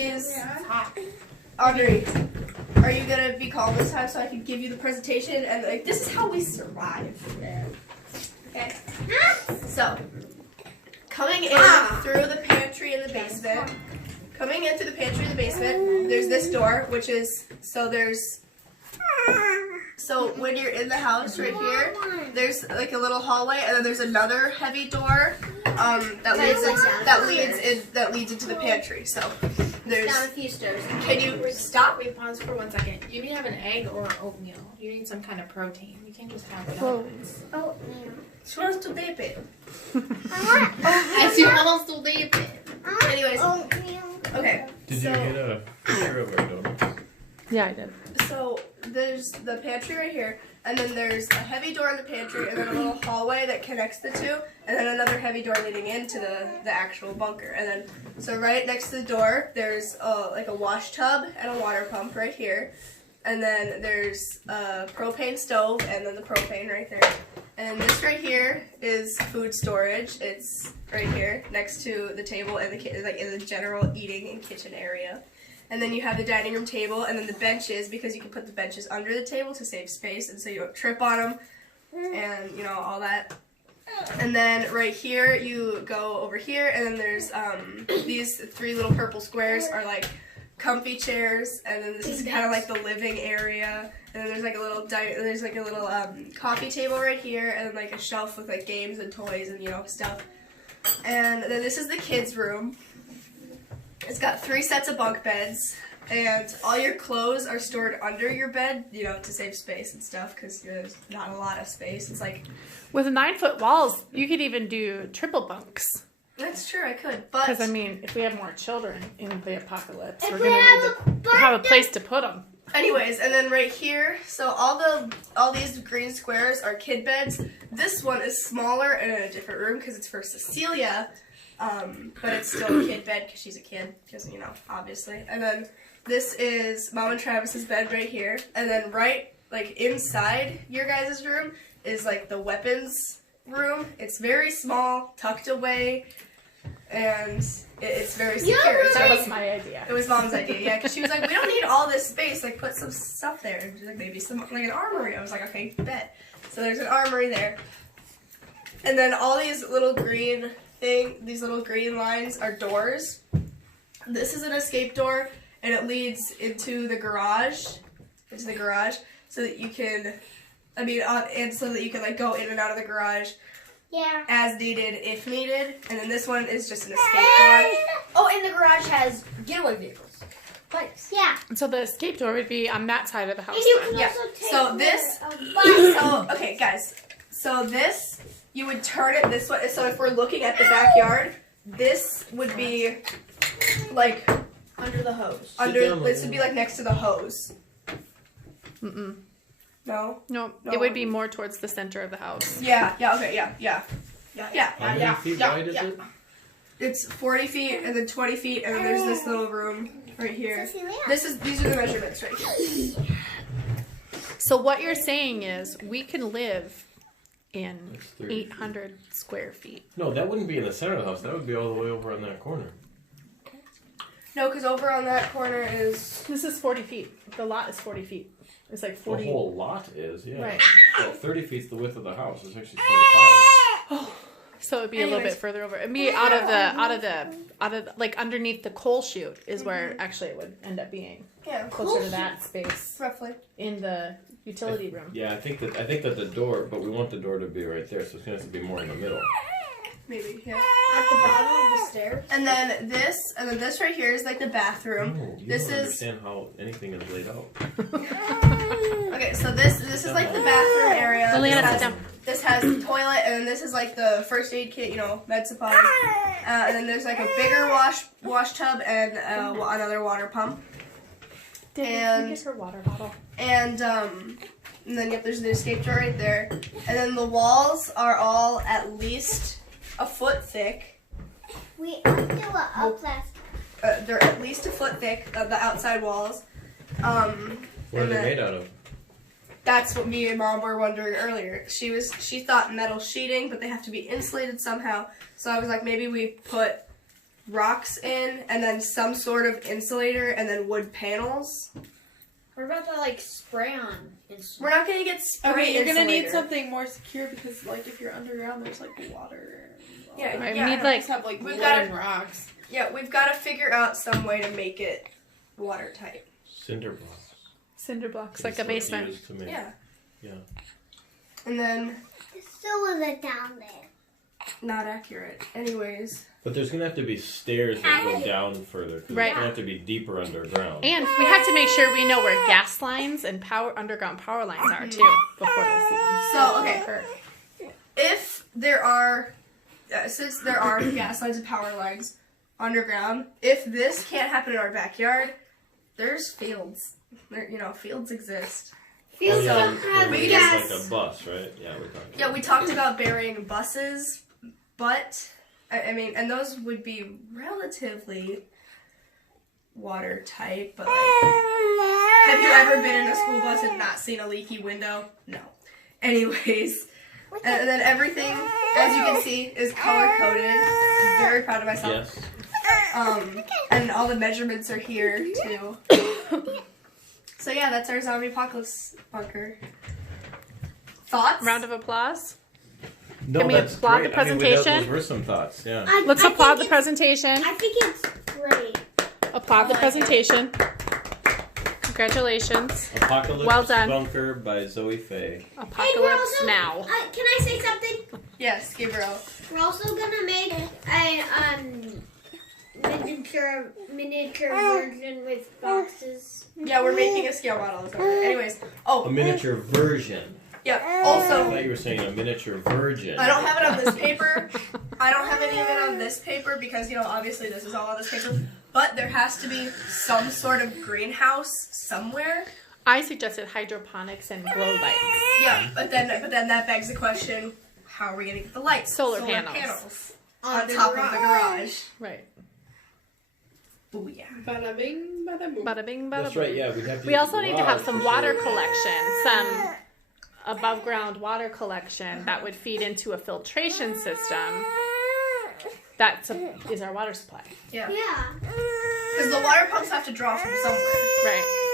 please. Audrey, are you gonna be calm this time so I can give you the presentation? And like, this is how we survive. Okay. So, coming in through the pantry in the basement. Coming in through the pantry in the basement, there's this door, which is So when you're in the house right here, there's like a little hallway, and then there's another heavy door that leads into the pantry. So there's. Down a few stairs. Can you stop? Wait, pause for 1 second. You need to have an egg or oatmeal. You need some kind of protein. You can't just have it. Oatmeal. She wants to dip it. I see almost to dip it. Anyways, Oatmeal. okay. Did you get a picture of our donuts? Yeah, I did. So there's the pantry right here, and then there's a heavy door in the pantry, and then a little hallway that connects the two, and then another heavy door leading into the actual bunker. And then, so right next to the door, there's like a wash tub and a water pump right here. And then there's a propane stove, and then the propane right there. And this right here is food storage. It's right here next to the table and like in the general eating and kitchen area. And then you have the dining room table, and then the benches, because you can put the benches under the table to save space, and so you don't trip on them, and you know, all that. And then right here, you go over here, and then there's these 3 little purple squares are like comfy chairs, and then this is kind of like the living area. And then there's like a little coffee table right here, and then like a shelf with like games and toys and stuff. And then this is the kids' room. It's got 3 sets of bunk beds, and all your clothes are stored under your bed, to save space and stuff, because there's not a lot of space. It's like... With 9-foot walls, you could even do triple bunks. That's true, I could, but... Because, I mean, if we have more children in the apocalypse, we're going to need to have a place to put them. Anyways, and then right here, so all these green squares are kid beds. This one is smaller and in a different room because it's for Cecilia. But it's still a kid bed because she's a kid, because, obviously. And then this is Mom and Travis's bed right here. And then right, like, inside your guys' room is, like, the weapons room. It's very small, tucked away, and it's very secure. That was my idea. It was Mom's idea, yeah, because she was like, we don't need all this space, like, put some stuff there. And she's like, maybe like an armory. I was like, okay, bet. So there's an armory there. And then all these little green... these little green lines are doors. This is an escape door, and it leads into the garage, so that you can, and so that you can like go in and out of the garage, as needed if needed. And then this one is just an escape door. Oh, and the garage has getaway vehicles. Thanks. Yeah. So the escape door would be on that side of the house. Yeah. So this. Okay, guys. So this. You would turn it this way. So if we're looking at the backyard, this would be like under the hose. This would be like next to the hose. Mm-mm. No, it would be more towards the center of the house. Yeah. How many feet wide is it? It's 40 feet and then 20 feet, and then there's this little room right here. These are the measurements right here. So what you're saying is we can live in 800 square feet. No, that wouldn't be in the center of the house. That would be all the way over on that corner. No, because over on that corner is... This is 40 feet. The lot is 40 feet. It's like 40. The whole lot is, yeah. Right. Well, 30 feet's the width of the house. It's actually 25. Oh, so it'd be a little bit further over. It'd be out of the like underneath the coal chute is where actually it would end up being. Yeah, closer to that space. Roughly. In the utility room. Yeah, I think that the door, but we want the door to be right there, so it's going to have to be more in the middle. Maybe, yeah. At the bottom of the stairs. And then this right here is like the bathroom. No, you this don't is understand how anything is laid out. Okay, so this is like the bathroom area. Liliana, sit down. This has the toilet, and then this is like the first aid kit, med supplies. And then there's like a bigger wash tub and another water pump. Can you get her water bottle? And then there's the escape door right there. And then the walls are all at least a foot thick. We do a plastic. They're at least a foot thick, the outside walls. What are they made out of? That's what me and Mom were wondering earlier. She thought metal sheeting, but they have to be insulated somehow. So I was like, maybe we put rocks in, and then some sort of insulator, and then wood panels. What about the like spray on? We're not gonna get spray Okay, you're gonna need insulator. something more secure because, like, if you're underground, there's like water. Yeah, I yeah. need like Just have like We've wood got and rocks. Yeah, we've got to figure out some way to make it watertight. Cinder blocks. cinder blocks, is like a what basement. used to make- Yeah. Yeah. And then, Still isn't down there. not accurate. Anyways. But there's gonna have to be stairs that go down further. 'Cause Right. It's gonna have to be deeper underground. And we have to make sure we know where gas lines and underground power lines are too before this even. So, okay. If there are, since there are gas lines and power lines underground, if this can't happen in our backyard, there's fields. Fields exist. Fields yeah, don't have we gas. Like a bus, right? Yeah, we talked. Yeah, we talked about burying buses, but, I mean, and those would be relatively watertight, but, like, have you ever been in a school bus and not seen a leaky window? No. Anyways, and then everything, as you can see, is color-coded. Very proud of myself. Yes. And all the measurements are here, too. So, yeah, that's our zombie apocalypse bunker. Thoughts? Round of applause. No, Can we that's applaud great. the I mean, presentation? those were some thoughts. Yeah. Let's applaud the presentation. I think it's great. Applaud the presentation. Congratulations. Apocalypse Well done. Bunker by Zoe Faye. Apocalypse also, now. Can I say something? Yes, Gabriel. We're also gonna make a miniature version with boxes. Yeah, we're making a scale model. Of it. Anyways, A miniature version. yeah. I Also, thought you were saying a miniature virgin. I don't have it on this paper. I don't have any of it on this paper because, obviously this is all on this paper. But there has to be some sort of greenhouse somewhere. I suggested hydroponics and grow lights. Yeah, but then that begs the question: how are we gonna get the lights? Solar panels. on top of the garage. Right. Booyah. Bada bing, bada boom. Bada bing, bada That's boom. right. Yeah, we'd have to. We use also need to have garage some for water solar. collection, some above ground water collection that would feed into a filtration system. That is our water supply. Yeah. Yeah. Because the water pumps have to draw from somewhere. Right.